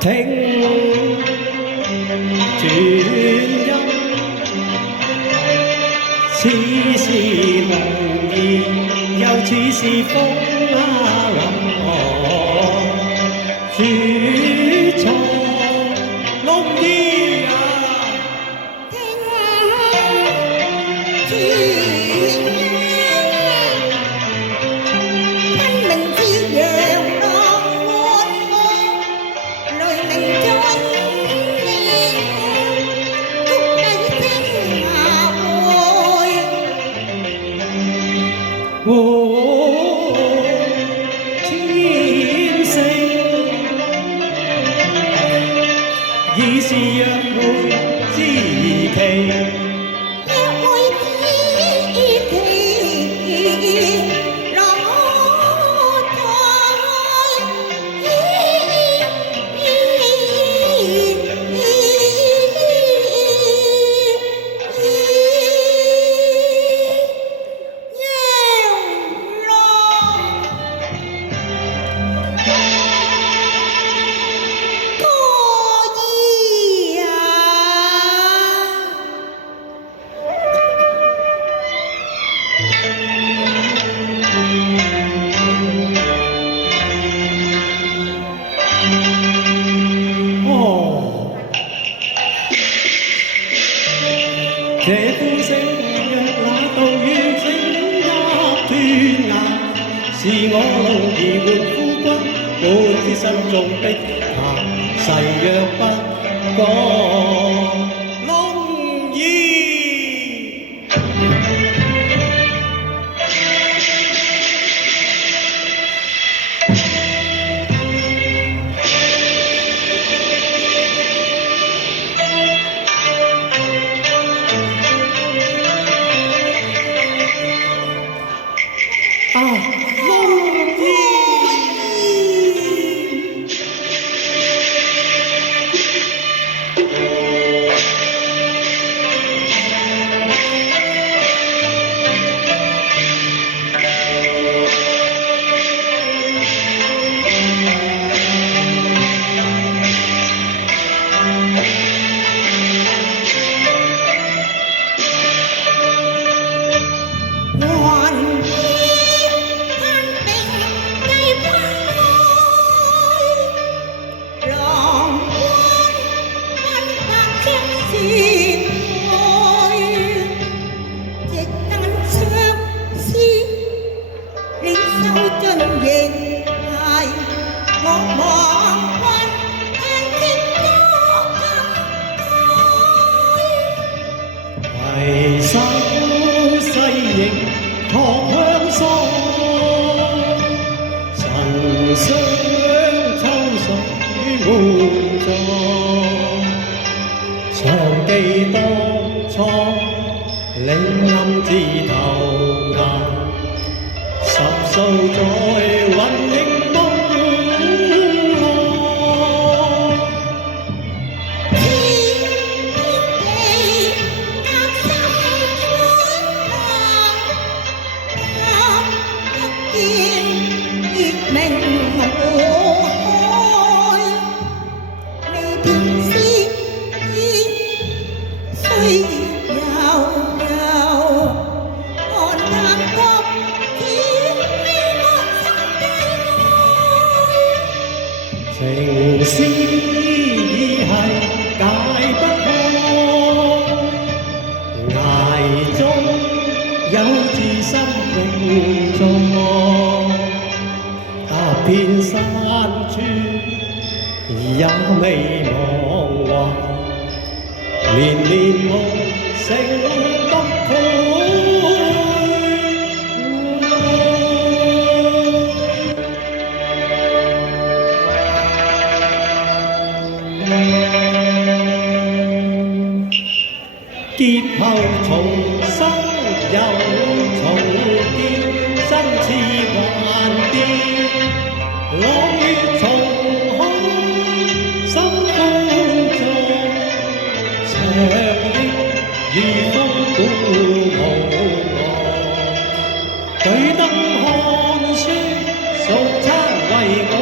聽轉音，似是夢兒，又似是風林主錯龍兒啊，聽轉音，分明似陽浪滿目，雷鳴在耳，谷底聲下回。千聲已是約會之期。這呼聲若那道雨聲一斷崖，是我龍兒活枯骨，滿知心中的他，誓約不改。龍兒攜手西迎托香梳，神相秋水滿座，長記當初嶺暗字頭崖，十數載雲影情絲已係解不開，崖中有自心永在，踏遍山川也未忘懷，年年夢成不配。劫後重生又重見，身似幻變，朗月重開，心歡暢，長憶如風鼓舞我，舉燈看書，送餐為我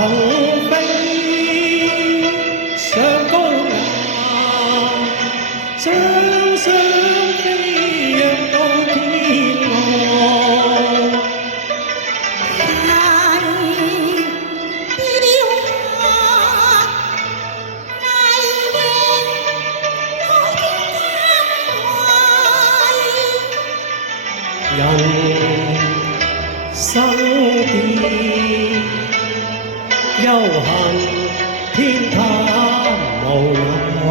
騰飛上高崖，雙雙飛躍到天外。人生變，悠閒天壇無奈。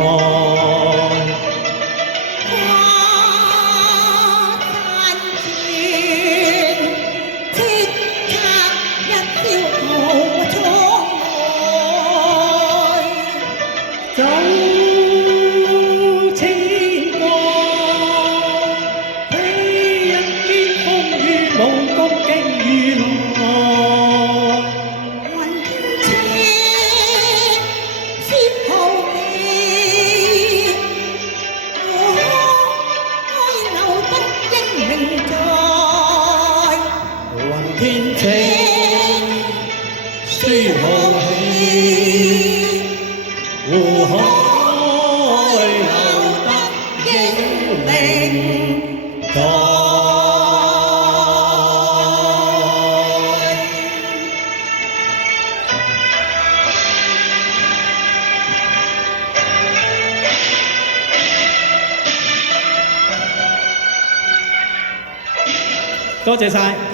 走千國，披一肩風雨，無共經與來。雲天車，雪豪氣，我開留得英名在。雲天車，書豪氣，湖海留得英名在。多謝晒。